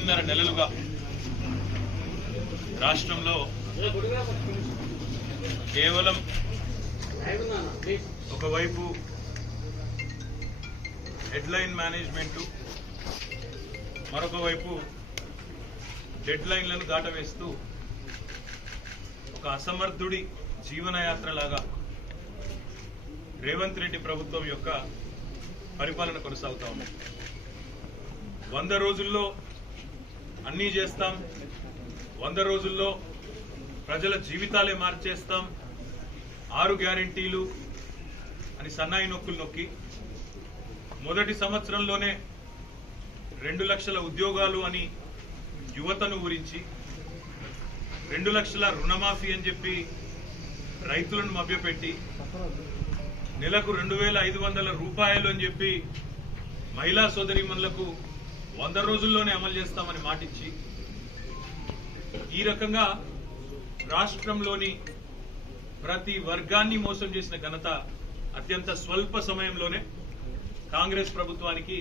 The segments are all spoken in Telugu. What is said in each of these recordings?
8.5 నెలలుగా రాష్ట్రంలో కేవలం ఒకవైపు హెడ్లైన్ మేనేజ్మెంట్, మరొక వైపు డెడ్ లైన్లను దాటవేస్తూ ఒక అసమర్థుడి జీవనయాత్రలాగా రేవంత్ రెడ్డి ప్రభుత్వం యొక్క పరిపాలన కొనసాగుతా ఉంది. 100 రోజుల్లో అన్నీ చేస్తాం, 100 రోజుల్లో ప్రజల జీవితాలే మార్చేస్తాం, 6 గ్యారెంటీలు అని సన్నాయి నొక్కులు నొక్కి మొదటి సంవత్సరంలోనే 2 లక్షల ఉద్యోగాలు అని యువతను గురించి, 2 లక్షల రుణమాఫీ అని చెప్పి రైతులను మభ్యపెట్టి, నెలకు 2,500 రూపాయలు అని చెప్పి మహిళా సోదరీమణులకు 100 రోజుల్లోనే అమలు చేస్తామని మాటిచ్చి ఈ రకంగా రాష్ట్రంలోని ప్రతి వర్గాన్ని మోసం చేసిన ఘనత అత్యంత స్వల్ప సమయంలోనే కాంగ్రెస్ ప్రభుత్వానికి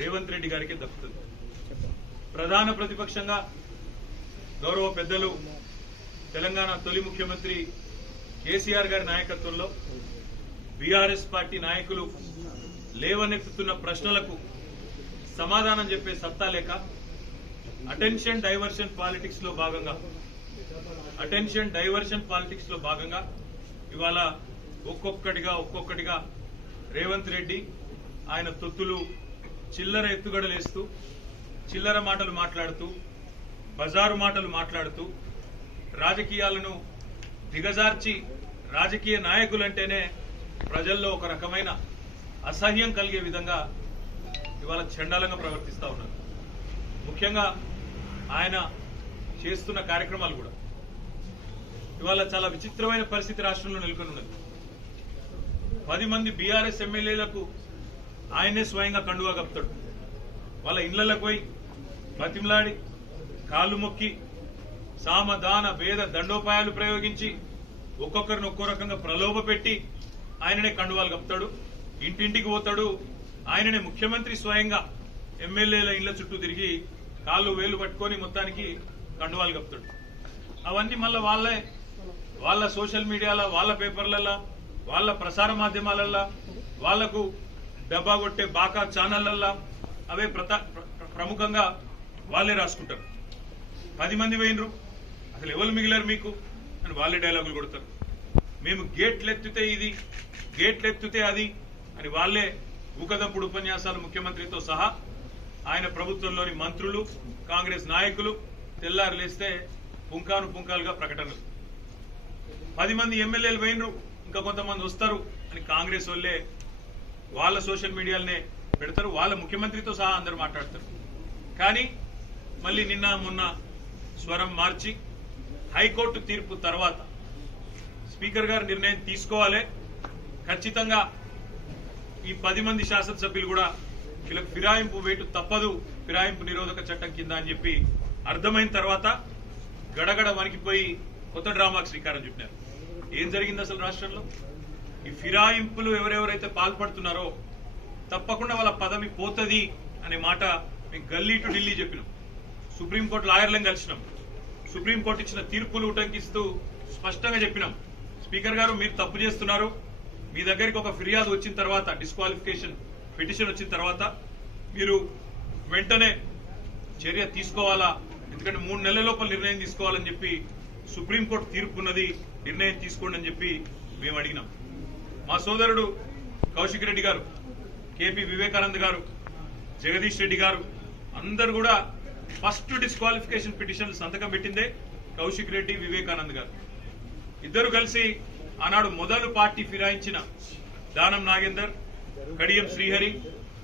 రేవంత్ రెడ్డి గారికి దక్కుతుంది. ప్రధాన ప్రతిపక్షంగా గౌరవ పెద్దలు తెలంగాణ తొలి ముఖ్యమంత్రి కేసీఆర్ గారి నాయకత్వంలో బీఆర్ఎస్ పార్టీ నాయకులు లేవనెత్తుతున్న ప్రశ్నలకు సమాధానం చెప్పే సత్తా లేక అటెన్షన్ డైవర్షన్ పాలిటిక్స్ లో భాగంగా ఇవాళ ఒక్కొక్కటిగా రేవంత్ రెడ్డి ఆయన తొత్తులు చిల్లర ఎత్తుగడలేస్తూ, చిల్లర మాటలు మాట్లాడుతూ, బజారు మాటలు మాట్లాడుతూ, రాజకీయాలను దిగజార్చి రాజకీయ నాయకులంటేనే ప్రజల్లో ఒక రకమైన అసహ్యం కలిగే విధంగా ఇవాళ చండాలంగా ప్రవర్తిస్తా ఉన్నారు. ముఖ్యంగా ఆయన చేస్తున్న కార్యక్రమాలు కూడా ఇవాళ చాలా విచిత్రమైన పరిస్థితి రాష్ట్రంలో నెలకొని ఉన్నది. 10 మంది బీఆర్ఎస్ ఎమ్మెల్యేలకు ఆయనే స్వయంగా కండువా కప్తాడు. వాళ్ళ ఇళ్లకు పోయి బతిమలాడి, కాళ్ళు మొక్కి, సామదాన భేద దండోపాయాలు ప్రయోగించి ఒక్కొక్కరిని ఒక్కో రకంగా ప్రలోభ పెట్టి ఆయననే కండువాలు కప్తాడు. ఇంటింటికి పోతాడు. ఆయననే ముఖ్యమంత్రి స్వయంగా ఎమ్మెల్యేల ఇళ్ల చుట్టూ తిరిగి కాళ్ళు వేలు పట్టుకొని మొత్తానికి కండువాలు కప్తాడు. అవన్నీ మళ్ళీ వాళ్ళ సోషల్ మీడియాలో, వాళ్ళ పేపర్లలో, వాళ్ళ ప్రసార మాధ్యమాలల్లో, వాళ్లకు డబ్బా కొట్టే బాకా ఛానళ్లల్లో అవే ప్రముఖంగా వాళ్ళే రాసుకుంటారు. 10 మంది పోయినరు, అసలు ఎవరు మిగిలారు మీకు అని వాళ్ళే డైలాగులు కొడతారు. మేము గేట్లెత్తితే ఇది, గేట్లెత్తితే అది అని వాళ్ళే ఊకదంపుడు ఉపన్యాసాలు ముఖ్యమంత్రితో సహా ఆయన ప్రభుత్వంలోని మంత్రులు, కాంగ్రెస్ నాయకులు తెల్లారు లేస్తే పుంకాలుగా ప్రకటనలు. 10 మంది ఎమ్మెల్యేలు పోయినరు, ఇంకా కొంతమంది వస్తారు అని కాంగ్రెస్ వాళ్ళే వాళ్ళ సోషల్ మీడియాలనే పెడతారు. వాళ్ళ ముఖ్యమంత్రితో సహా అందరూ మాట్లాడతారు. కానీ మళ్ళీ నిన్న మొన్న స్వరం మార్చి హైకోర్టు తీర్పు తర్వాత స్పీకర్ గారు నిర్ణయం తీసుకోవాలి, ఖచ్చితంగా ఈ 10 మంది శాసనసభ్యులు కూడా వీళ్ళకి ఫిరాయింపు వేటు తప్పదు, ఫిరాయింపు నిరోధక చట్టం కింద అని చెప్పి అర్థమైన తర్వాత గడగడ వణికిపోయి కొత్త డ్రామాకు శ్రీకారం చుట్టారు. ఏం జరిగింది అసలు రాష్ట్రంలో? ఈ ఫిరాయింపులు ఎవరెవరైతే పాల్పడుతున్నారో తప్పకుండా వాళ్ళ పదవి పోతుంది అనే మాట మేము గల్లీ టు ఢిల్లీ చెప్పినాం. సుప్రీంకోర్టు లాయర్లను కలిసినాం. సుప్రీంకోర్టు ఇచ్చిన తీర్పులు ఉటంకిస్తూ స్పష్టంగా చెప్పినాం, స్పీకర్ గారు మీరు తప్పు చేస్తున్నారు, మీ దగ్గరికి ఒక ఫిర్యాదు వచ్చిన తర్వాత, డిస్క్వాలిఫికేషన్ పిటిషన్ వచ్చిన తర్వాత మీరు వెంటనే చర్య తీసుకోవాలా, ఎందుకంటే 3 నెలల లోపల నిర్ణయం తీసుకోవాలని చెప్పి సుప్రీంకోర్టు తీర్పున్నది, నిర్ణయం తీసుకోండి అని చెప్పి మేము అడిగినాం. మా సోదరుడు కౌశిక్ రెడ్డి గారు, కేపీ వివేకానంద్ గారు, జగదీష్ రెడ్డి గారు అందరు కూడా ఫస్ట్ డిస్క్వాలిఫికేషన్ పిటిషన్ సంతకం పెట్టిందే కౌశిక్ రెడ్డి, వివేకానంద్ గారు. ఇద్దరు కలిసి ఆనాడు మొదలు పార్టీ ఫిరాయించిన దానం నాగేందర్, కడియం శ్రీహరి,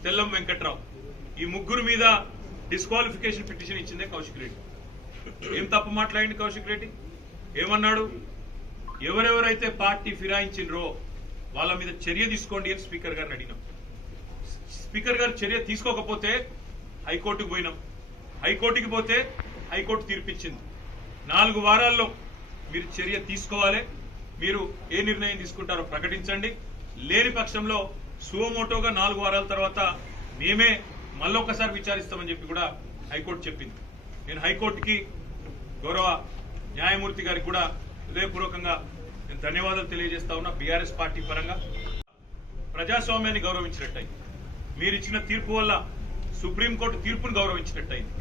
తెల్లం వెంకట్రావు ఈ ముగ్గురు మీద డిస్క్వాలిఫికేషన్ పిటిషన్ ఇచ్చిందే కౌశిక్ రెడ్డి. ఏం తప్పు మాట్లాడింది కౌశిక్ రెడ్డి? ఏమన్నాడు? ఎవరెవరైతే పార్టీ ఫిరాయించినరో వాళ్ళ మీద చర్య తీసుకోండి అని స్పీకర్ గారిని అడిగినాం. స్పీకర్ గారు చర్య తీసుకోకపోతే హైకోర్టుకు పోయినాం. హైకోర్టుకి పోతే హైకోర్టు తీర్పిచ్చింది. 4 వారాల్లో మీరు చర్య తీసుకోవాలి, మీరు ఏ నిర్ణయం తీసుకుంటారో ప్రకటించండి, లేని పక్షంలో సువమోటోగా 4 వారాల తర్వాత మేమే మళ్ళొకసారి విచారిస్తామని చెప్పి కూడా హైకోర్టు చెప్పింది. నేను హైకోర్టుకి గౌరవ న్యాయమూర్తి గారికి కూడా హృదయపూర్వకంగా నేను ధన్యవాదాలు తెలియజేస్తా ఉన్నా. బీఆర్ఎస్ పార్టీ పరంగా ప్రజాస్వామ్యాన్ని గౌరవించినట్టయింది. మీరు ఇచ్చిన తీర్పు వల్ల సుప్రీంకోర్టు తీర్పును గౌరవించినట్టయింది.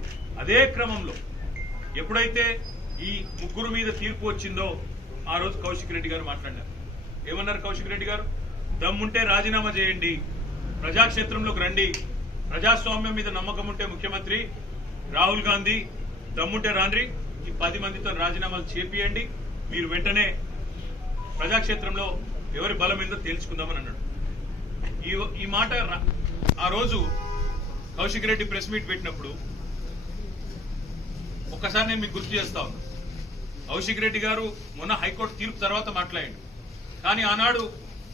అదే క్రమంలో ఎప్పుడైతే ఈ ముగ్గురు మీద తీర్పు వచ్చిందో ఆ రోజు కౌశిక్ రెడ్డి గారు మాట్లాడారు. ఏమన్నారు కౌశిక్ రెడ్డి గారు? దమ్ముంటే రాజీనామా చేయండి, ప్రజాక్షేత్రంలోకి రండి, ప్రజాస్వామ్యం మీద నమ్మకం ఉంటే ముఖ్యమంత్రి రాహుల్ గాంధీ దమ్ముంటే రాండ్రి, ఈ 10 మందితో రాజీనామాలు చేపియండి, మీరు వెంటనే ప్రజాక్షేత్రంలో ఎవరి బలం ఏందో తేల్చుకుందామని అన్నాడు. ఈ మాట ఆ రోజు కౌశిక్ రెడ్డి ప్రెస్ మీట్ పెట్టినప్పుడు ఒక్కసారి నేను మీకు గుర్తు చేస్తా ఉన్నా. కౌశిక్ రెడ్డి గారు మొన్న హైకోర్టు తీర్పు తర్వాత మాట్లాడాడు. కానీ ఆనాడు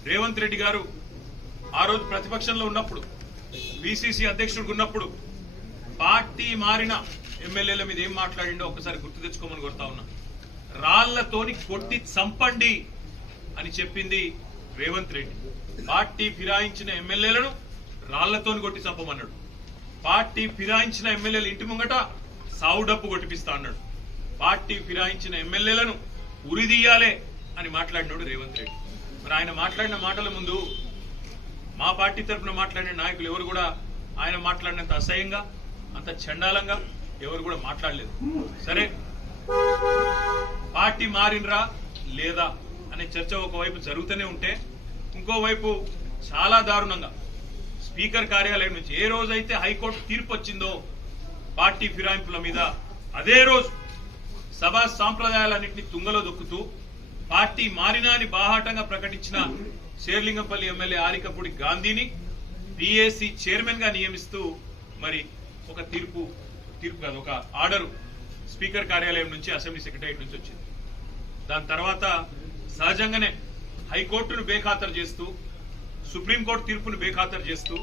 రేవంత్ రెడ్డి గారు ఆ రోజు ప్రతిపక్షంలో ఉన్నప్పుడు, పిసిసి అధ్యక్షుడిగా ఉన్నప్పుడు పార్టీ మారిన ఎమ్మెల్యేల మీద ఏం మాట్లాడిండో ఒక్కసారి గుర్తు తెచ్చుకోమని కోరుతా ఉన్నా. రాళ్లతోని కొట్టి చంపండి అని చెప్పింది రేవంత్ రెడ్డి. పార్టీ ఫిరాయించిన ఎమ్మెల్యేలను రాళ్లతోని కొట్టి చంపమన్నాడు. పార్టీ ఫిరాయించిన ఎమ్మెల్యేల ఇంటి ముంగట సావు డప్పు కొట్టిపిస్తా అన్నాడు. పార్టీ ఫిరాయించిన ఎమ్మెల్యేలను ఉరిదీయాలే అని మాట్లాడినాడు రేవంత్ రెడ్డి. మరి ఆయన మాట్లాడిన మాటల ముందు మా పార్టీ తరఫున మాట్లాడిన నాయకులు ఎవరు కూడా ఆయన మాట్లాడినంత అసహ్యంగా, అంత చండాలంగా ఎవరు కూడా మాట్లాడలేదు. సరే, పార్టీ మారినరా లేదా అనే చర్చ ఒకవైపు జరుగుతూనే ఉంటే, ఇంకోవైపు చాలా దారుణంగా స్పీకర్ కార్యాలయం నుంచి ఏ రోజైతే హైకోర్టు తీర్పు వచ్చిందో పార్టీ ఫిరాయింపుల మీద, అదే రోజు సభా సాంప్రదాయాలన్నింటినీ తుంగలో దొక్కుతూ పార్టీ మారినా అని బాహాటంగా ప్రకటించిన శేర్లింగంపల్లి ఎమ్మెల్యే ఆరికపూడి గాంధీని పిఏసి చైర్మన్ గా నియమిస్తూ మరి ఒక తీర్పు కాదు, ఒక ఆర్డర్ స్పీకర్ కార్యాలయం నుంచి, అసెంబ్లీ సెక్రటరియట్ నుంచి వచ్చింది. దాని తర్వాత సహజంగానే హైకోర్టును బేఖాతరు చేస్తూ, సుప్రీంకోర్టు తీర్పును బేఖాతరు చేస్తూ,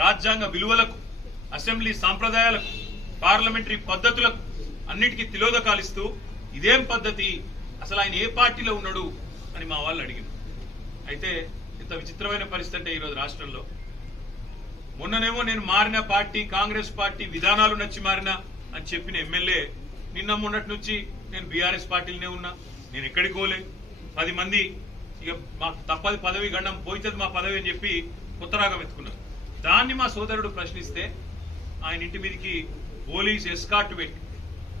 రాజ్యాంగ విలువలకు, అసెంబ్లీ సాంప్రదాయాలకు, పార్లమెంటరీ పద్ధతులకు అన్నిటికీ తిలోదకాలిస్తూ ఇదేం పద్ధతి, అసలు ఆయన ఏ పార్టీలో ఉన్నాడు అని మా వాళ్ళు అడిగారు. అయితే ఇంత విచిత్రమైన పరిస్థితి అంటే ఈరోజు రాష్ట్రంలో, మొన్ననేమో నేను మారిన పార్టీ కాంగ్రెస్ పార్టీ విధానాలు నచ్చి మారినా అని చెప్పిన ఎమ్మెల్యే నిన్న మొన్నటి నుంచి నేను బీఆర్ఎస్ పార్టీలోనే ఉన్నా, నేను ఎక్కడికి పోలే, 10 మంది ఇక మాకు తప్పది పదవి గండం పోయితుంది మా పదవి అని చెప్పి కొత్త రాగం ఎత్తుకున్నారు. దాన్ని మా సోదరుడు ప్రశ్నిస్తే ఆయన ఇంటి మీదకి పోలీస్ ఎస్కార్ట్ పెట్టి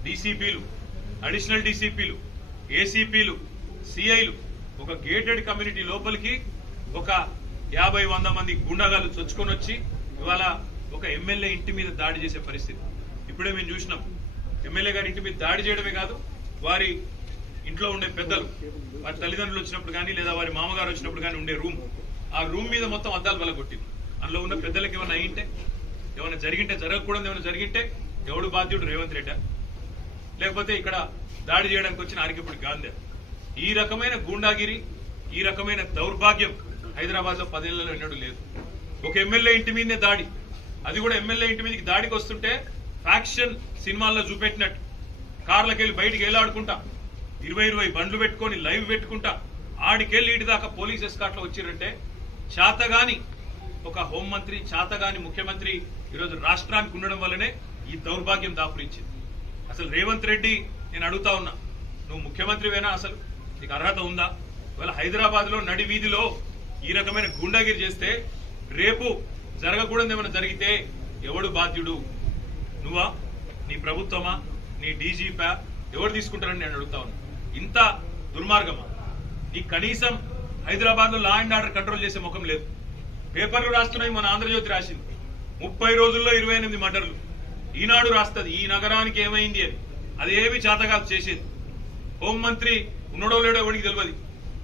డీసీపీలు, అడిషనల్ డీసీపీలు, ఏసీపీలు, సిఐలు, ఒక గేటెడ్ కమ్యూనిటీ లోపలికి ఒక 50-100 మంది గుండాగాలు చొచ్చుకొని వచ్చి ఇవాళ ఒక ఎమ్మెల్యే ఇంటి మీద దాడి చేసే పరిస్థితి ఇప్పుడే మేము చూసినాం. ఎమ్మెల్యే గారి ఇంటి మీద దాడి చేయడమే కాదు, వారి ఇంట్లో ఉండే పెద్దలు, వారి తల్లిదండ్రులు వచ్చినప్పుడు కానీ లేదా వారి మామగారు వచ్చినప్పుడు కానీ ఉండే ఆ రూమ్ మీద మొత్తం అద్దాలు బలగొట్టింది. అందులో ఉన్న పెద్దలకు ఏమైనా అయ్యింటే, ఏమైనా జరిగింటే, జరగకూడదు ఏమైనా జరిగింటే ఎవడు బాధ్యుడు? రేవంత్ రెడ్డి లేకపోతే ఇక్కడ దాడి చేయడానికి వచ్చిన ఆరికపూడి గాంధీ? ఈ రకమైన గూండాగిరి, ఈ రకమైన దౌర్భాగ్యం హైదరాబాద్ లో 10 ఏళ్లలో ఎన్నడూ లేదు. ఒక ఎమ్మెల్యే ఇంటి మీదనే దాడి, అది కూడా ఎమ్మెల్యే ఇంటి మీదకి దాడికి వస్తుంటే ఫ్యాక్షన్ సినిమాల్లో చూపెట్టినట్టు కార్లకెళ్ళి బయటికి వెళ్ళాడుకుంటా 20 బండ్లు పెట్టుకొని లైవ్ పెట్టుకుంటా ఆడికెళ్ళి ఇటు దాకా పోలీస్ ఎస్కార్ట్ లో వచ్చిరంటే చాతగాని ఒక హోంమంత్రి, చాతగాని ముఖ్యమంత్రి ఈరోజు రాష్ట్రానికి ఉండడం వల్లనే ఈ దౌర్భాగ్యం దాపురించింది. అసలు రేవంత్ రెడ్డి నేను అడుగుతా ఉన్నా, నువ్వు ముఖ్యమంత్రివేనా? అసలు నీకు అర్హత ఉందా? ఇవాళ హైదరాబాద్ లో నడి వీధిలో ఈ రకమైన గుండాగిరి చేస్తే రేపు జరగకూడదు ఏమైనా జరిగితే ఎవడు బాధ్యుడు? నువ్వా, నీ ప్రభుత్వమా, నీ డీజీపా, ఎవరు తీసుకుంటారని నేను అడుగుతా ఉన్నా. ఇంత దుర్మార్గమా? నీ కనీసం హైదరాబాద్ లో లా అండ్ ఆర్డర్ కంట్రోల్ చేసే ముఖం లేదు. పేపర్లు రాస్తున్నాయి, మన ఆంధ్రజ్యోతి రాసింది 30 రోజుల్లో 28 మర్డర్లు. ఈనాడు రాస్తుంది ఈ నగరానికి ఏమైంది అని. అదేమి చేతగా చేసేది. హోంమంత్రి ఉన్నాడో లేడో ఎవరికి తెలియదు,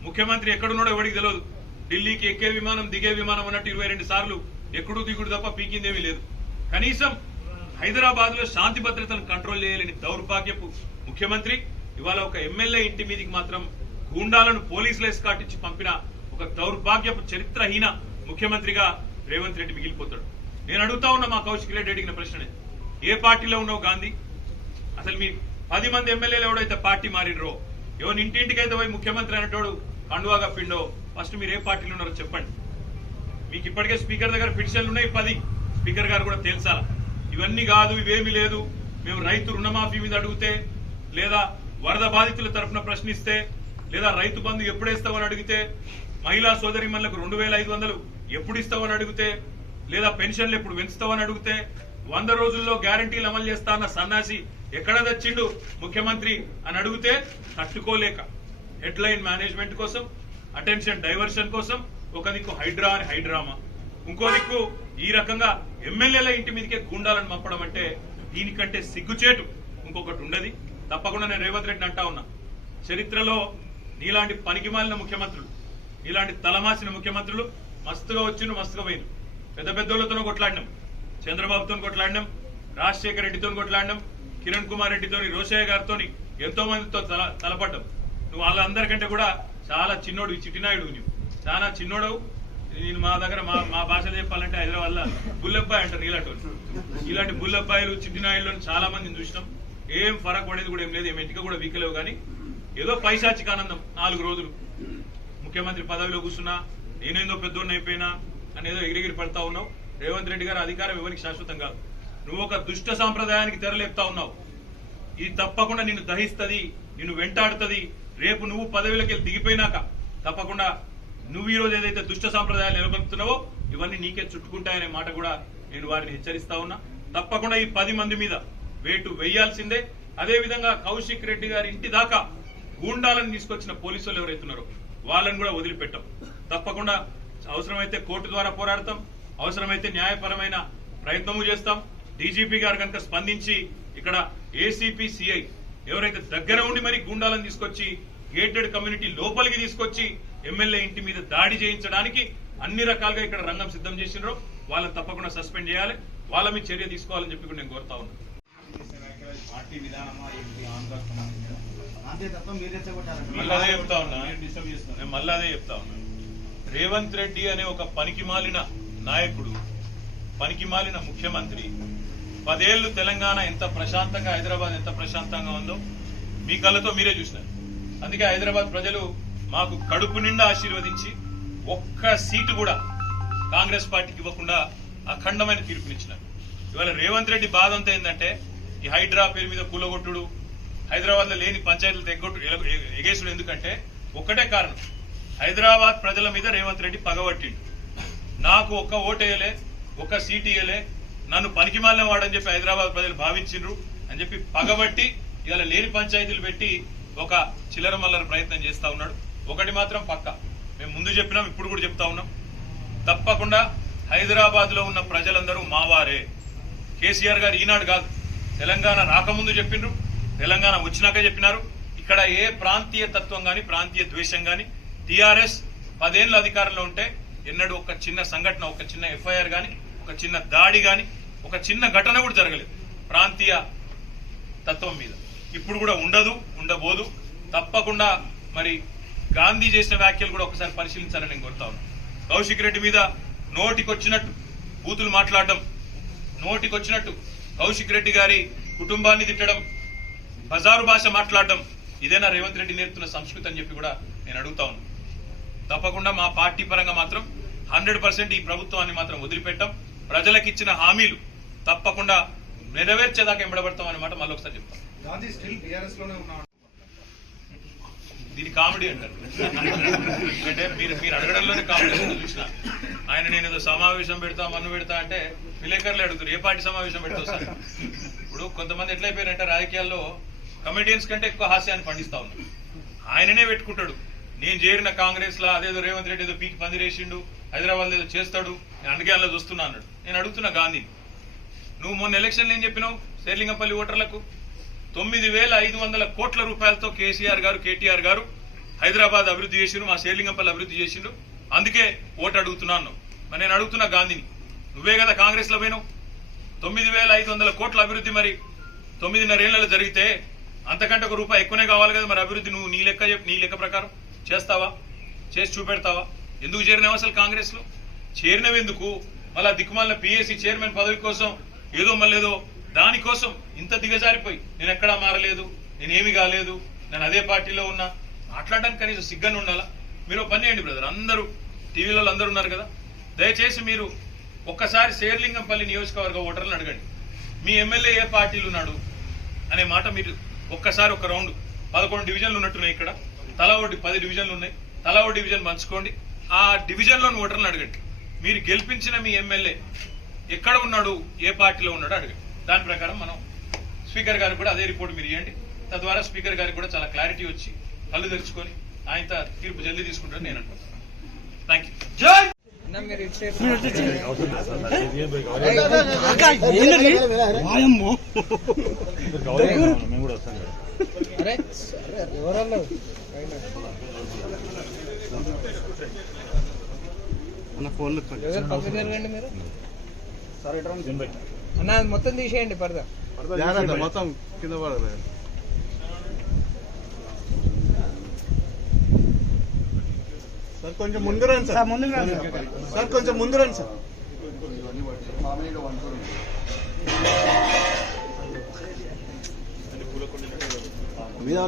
ముఖ్యమంత్రి ఎక్కడున్నాడో ఎవరికి తెలియదు. ఢిల్లీకి ఎక్కే విమానం దిగే విమానం అన్నట్టు 22 సార్లు ఎక్కడు దిగుడు తప్ప పీకిందేమీ లేదు. కనీసం హైదరాబాద్ లో శాంతి భద్రతను కంట్రోల్ చేయలేని దౌర్భాగ్యపు ముఖ్యమంత్రి ఇవాళ ఒక ఎమ్మెల్యే ఇంటి మీదకి మాత్రం గూండాలను పోలీసులు ఎస్కాట్ ఇచ్చి పంపిన ఒక దౌర్భాగ్యపు చరిత్రహీన ముఖ్యమంత్రిగా రేవంత్ రెడ్డి మిగిలిపోతాడు. నేను అడుగుతా ఉన్నా మా కౌశిక్ రెడ్డి అడిగిన ప్రశ్న, ఏ పార్టీలో ఉన్నావు గాంధీ? అసలు మీ 10 మంది ఎమ్మెల్యేలు ఎవడైతే పార్టీ మారినరో, ఎవరి ఇంటింటికైతే పోయి ముఖ్యమంత్రి అనేటోడు కండువాగా పిండో, ఫస్ట్ మీరు ఏ పార్టీలో ఉన్నారో చెప్పండి. మీకు ఇప్పటికే స్పీకర్ దగ్గర పిటిషన్లు ఉన్నాయి 10, స్పీకర్ గారు కూడా తెలుసాలా? ఇవన్నీ కాదు, ఇవేమీ లేదు, మేము రైతు రుణమాఫీ మీద అడిగితే, లేదా వరద బాధితుల తరఫున ప్రశ్నిస్తే, లేదా రైతు బంధు ఎప్పుడేస్తామని అడిగితే, మహిళా సోదరిమణులకు 2500 ఎప్పుడు ఇస్తామని అడిగితే, లేదా పెన్షన్లు ఎప్పుడు పెంచుతామని అడిగితే, 100 రోజుల్లో గ్యారంటీలు అమలు చేస్తా అన్న సన్నాసి ఎక్కడ తెచ్చిండు ముఖ్యమంత్రి అని అడిగితే తట్టుకోలేక హెడ్లైన్ మేనేజ్మెంట్ కోసం, అటెన్షన్ డైవర్షన్ కోసం ఒక దిక్కు హైడ్రా అని హైడ్రామా, ఇంకో దిక్కు ఈ రకంగా ఎమ్మెల్యేల ఇంటి మీదకే గుండాలని పంపడం అంటే దీనికంటే సిగ్గుచేటు ఇంకొకటి ఉండదు. తప్పకుండా నేను రేవంత్ రెడ్డిని అంటా ఉన్నా, చరిత్రలో నీలాంటి పనికిమాలిన ముఖ్యమంత్రులు, నీలాంటి తలమాసిన ముఖ్యమంత్రులు మస్తుగా వచ్చిండ్రు, మస్తుగా పోయిన. పెద్ద పెద్దోళ్లతోనూ కొట్లాడినాం, చంద్రబాబుతో కొట్లాడినాం, రాజశేఖర రెడ్డితో కొట్లాడినాం, కిరణ్ కుమార్ రెడ్డితో, రోషయ్య గారితో, ఎంతో మందితో తలపడ్డాం. నువ్వు వాళ్ళందరికంటే కూడా చాలా చిన్నోడు, చిట్టినాయుడు, నువ్వు చాలా చిన్నోడవు. నేను మా దగ్గర మా భాషలో చెప్పాలంటే హైదరాబాద్ లో బుల్లబ్బాయి అంటారు. ఇలాంటి బుల్లబ్బాయిలు చిట్టినాయుడులను చాలా మందిని చూసినాం. ఏం ఫరక్ పడేది కూడా ఏం లేదు, ఏం ఎంటిక కూడా వీకలేవు. కానీ ఏదో పైశాచిక ఆనందం 4 రోజులు ముఖ్యమంత్రి పదవిలో కూర్చున్నా, నేనేందో పెద్దోడిని అయిపోయినా అని ఏదో ఎగిరిగిరి పడతా ఉన్నావు. రేవంత్ రెడ్డి గారు అధికారం ఎవరికి శాశ్వతం కాదు. నువ్వు ఒక దుష్ట సాంప్రదాయానికి తెరలేపుతా ఉన్నావు. ఇది తప్పకుండా నిన్ను దహిస్తుంది, నిన్ను వెంటాడుతుంది. రేపు నువ్వు పదవిలోకి దిగిపోయినాక తప్పకుండా నువ్వు ఈ రోజు ఏదైతే దుష్ట సాంప్రదాయాలు నెలకొల్పుతున్నావో ఇవన్నీ నీకే చుట్టుకుంటాయనే మాట కూడా నేను వారిని హెచ్చరిస్తా ఉన్నా. తప్పకుండా ఈ 10 మంది మీద వేటు వేయాల్సిందే. అదేవిధంగా కౌశిక్ రెడ్డి గారి ఇంటి దాకా గూండాలను తీసుకొచ్చిన పోలీసులు ఎవరైతున్నారో వాళ్ళని కూడా వదిలిపెట్టాం. తప్పకుండా అవసరమైతే కోర్టు ద్వారా పోరాడతాం, అవసరమైతే న్యాయపరమైన ప్రయత్నము చేస్తాం. డీజీపీ గారు కనుక స్పందించి ఇక్కడ ఏసీపీ సిఐ ఎవరైతే దగ్గర ఉండి మరి గూండాలను తీసుకొచ్చి గేటెడ్ కమ్యూనిటీ లోపలికి తీసుకొచ్చి ఎమ్మెల్యే ఇంటి మీద దాడి చేయించడానికి అన్ని రకాలుగా ఇక్కడ రంగం సిద్ధం చేసినారో వాళ్ళని తప్పకుండా సస్పెండ్ చేయాలి, వాళ్ళ మీద చర్య తీసుకోవాలని చెప్పి కూడా నేను కోరుతా ఉన్నాను. మళ్ళీ చెప్తా ఉన్నా, రేవంత్ రెడ్డి అనే ఒక పనికిమాలిన నాయకుడు, పనికిమాలిన ముఖ్యమంత్రి 10 ఏళ్లు తెలంగాణ ఎంత ప్రశాంతంగా, హైదరాబాద్ ఎంత ప్రశాంతంగా ఉందో మీ కళ్ళతో మీరే చూసినారు. అందుకే హైదరాబాద్ ప్రజలు మాకు కడుపు నిండా ఆశీర్వదించి ఒక్క సీటు కూడా కాంగ్రెస్ పార్టీకి ఇవ్వకుండా అఖండమైన తీర్పునిచ్చినారు. ఇవాళ రేవంత్ రెడ్డి బాధ అంతా ఏంటంటే ఈ హైడ్రా పేరు మీద కూలగొట్టుడు, హైదరాబాద్ లో లేని పంచాయతీలు ఎగేసుడు. ఎందుకంటే ఒక్కటే కారణం, హైదరాబాద్ ప్రజల మీద రేవంత్ రెడ్డి పగబట్టిండు. నాకు ఒక్క ఓటేయలే, ఒక్క సీటు ఇయ్యలే, నన్ను పనికిమాలిన వాడని చెప్పి హైదరాబాద్ ప్రజలు భావించిండ్రు అని చెప్పి పగబట్టి ఇవాళ లేని పంచాయతీలు పెట్టి ఒక చిల్లర మల్లర ప్రయత్నం చేస్తా ఉన్నాడు. ఒకటి మాత్రం పక్క, మేము ముందు చెప్పినాం, ఇప్పుడు కూడా చెప్తా ఉన్నాం, తప్పకుండా హైదరాబాద్ లో ఉన్న ప్రజలందరూ మావారే. కేసీఆర్ గారు ఈనాడు కాదు, తెలంగాణ రాకముందు చెప్పిండ్రు, తెలంగాణ వచ్చినాక చెప్పినారు. ఇక్కడ ఏ ప్రాంతీయ తత్వం గాని, ప్రాంతీయ ద్వేషం గాని, టీఆర్ఎస్ 10 ఏళ్ల అధికారంలో ఉంటే ఎన్నడూ ఒక చిన్న సంఘటన, ఒక చిన్న ఎఫ్ఐఆర్ గాని, ఒక చిన్న దాడి గాని, ఒక చిన్న ఘటన కూడా జరగలేదు ప్రాంతీయ తత్వం మీద. ఇప్పుడు కూడా ఉండదు, ఉండబోదు. తప్పకుండా మరి గాంధీ చేసిన వ్యాఖ్యలు కూడా ఒకసారి పరిశీలించాలని నేను కోరుతా ఉన్నాను. కౌశిక్ రెడ్డి మీద నోటికొచ్చినట్టు బూతులు మాట్లాడడం, నోటికొచ్చినట్టు కౌశిక్ రెడ్డి గారి కుటుంబాన్ని తిట్టడం, బజారు భాష మాట్లాడడం, ఇదేనా రేవంత్ రెడ్డి నేర్పుతున్న సంస్కృతి అని చెప్పి కూడా నేను అడుగుతా ఉన్నాను. తప్పకుండా మా పార్టీ పరంగా మాత్రం 100% ఈ ప్రభుత్వాన్ని మాత్రం వదిలిపెట్టాం. ప్రజలకు ఇచ్చిన హామీలు తప్పకుండా నెరవేర్చేదాకా ఎంబడబడతాం అనే మాట మళ్ళీ ఒకసారి చెప్తాం. దీని కామెడీ అంటారు, ఎందుకంటే మీరు అడగడంలోనే కామెడీ చూసిన. ఆయన నేను ఏదో సమావేశం పెడతా, మన్ను పెడతా అంటే విలేకరులు అడుగుతారు ఏ పార్టీ సమావేశం పెడతావు సార్. ఇప్పుడు కొంతమంది ఎట్లయిపోయారంటే రాజకీయాల్లో కమెడియన్స్ కంటే ఎక్కువ హాస్యాన్ని పండిస్తా ఉన్నారు. ఆయననే పెట్టుకుంటాడు, నేను చేరిన కాంగ్రెస్ లో అదేదో రేవంత్ రెడ్డి ఏదో పీకి పందిరేసిండు, హైదరాబాద్ ఏదో చేస్తాడు, నేను అందుకే అందులో చూస్తున్నా అన్నాడు. నేను అడుగుతున్నా గాంధీని, నువ్వు మొన్న ఎలక్షన్లు ఏం చెప్పినావు శేర్లింగంపల్లి ఓటర్లకు? 9,500 కోట్ల రూపాయలతో కేసీఆర్ గారు, కేటీఆర్ గారు హైదరాబాద్ అభివృద్ధి చేసిండు, మా శేర్లింగంపల్లి అభివృద్ధి చేసిండు, అందుకే ఓటు అడుగుతున్నా అన్నావు. మరి నేను అడుగుతున్నా గాంధీని, నువ్వే కదా కాంగ్రెస్ లో పోయినావు, 9,500 కోట్ల అభివృద్ధి మరి 9.5 ఏళ్లలో జరిగితే అంతకంటే ఒక రూపాయి ఎక్కువనే కావాలి కదా. మరి అభివృద్ధి నువ్వు నీ లెక్క ప్రకారం చేస్తావా, చేసి చూపెడతావా? ఎందుకు చేరినావు అసలు కాంగ్రెస్ లో? చేరినవెందుకు? మళ్ళా దిక్కుమాలిన పిఎస్సి చైర్మన్ పదవి కోసం ఏదో మళ్ళేదో దానికోసం ఇంత దిగజారిపోయి నేను ఎక్కడా మారలేదు, నేనేమి కాలేదు, నేను అదే పార్టీలో ఉన్నా మాట్లాడడానికి కనీసం సిగ్గని ఉండాలా? మీరు పని చేయండి బ్రదర్, అందరూ టీవీలలో అందరూ ఉన్నారు కదా, దయచేసి మీరు ఒక్కసారి శేర్లింగంపల్లి నియోజకవర్గ ఓటర్లను అడగండి. మీ ఎమ్మెల్యే ఏ పార్టీలు ఉన్నాడు అనే మాట మీరు ఒక్కసారి ఒక రౌండ్ 11 డివిజన్లు ఉన్నట్టున్నాయి. ఇక్కడ తలా ఒకటి 10 డివిజన్లు ఉన్నాయి. తలా ఒక డివిజన్ పంచుకోండి. ఆ డివిజన్లోని ఓటర్లను అడగండి, మీరు గెలిపించిన మీ ఎమ్మెల్యే ఎక్కడ ఉన్నాడు, ఏ పార్టీలో ఉన్నాడో అడగండి. దాని ప్రకారం మనం స్పీకర్ గారికి కూడా అదే రిపోర్ట్ మీరు ఇవ్వండి. తద్వారా స్పీకర్ గారికి కూడా చాలా క్లారిటీ వచ్చి కళ్ళు తెరుచుకొని ఆయన తీర్పు జల్దీ తీసుకుంటారని నేను అనుకుంటున్నాను. Thank you. అన్న మొత్తం తీసేయండి పరదా మొత్తం కింద పడదు. సార్ కొంచెం ముందు రండి సార్, సార్ కొంచెం ముందు రండి సార్. మీద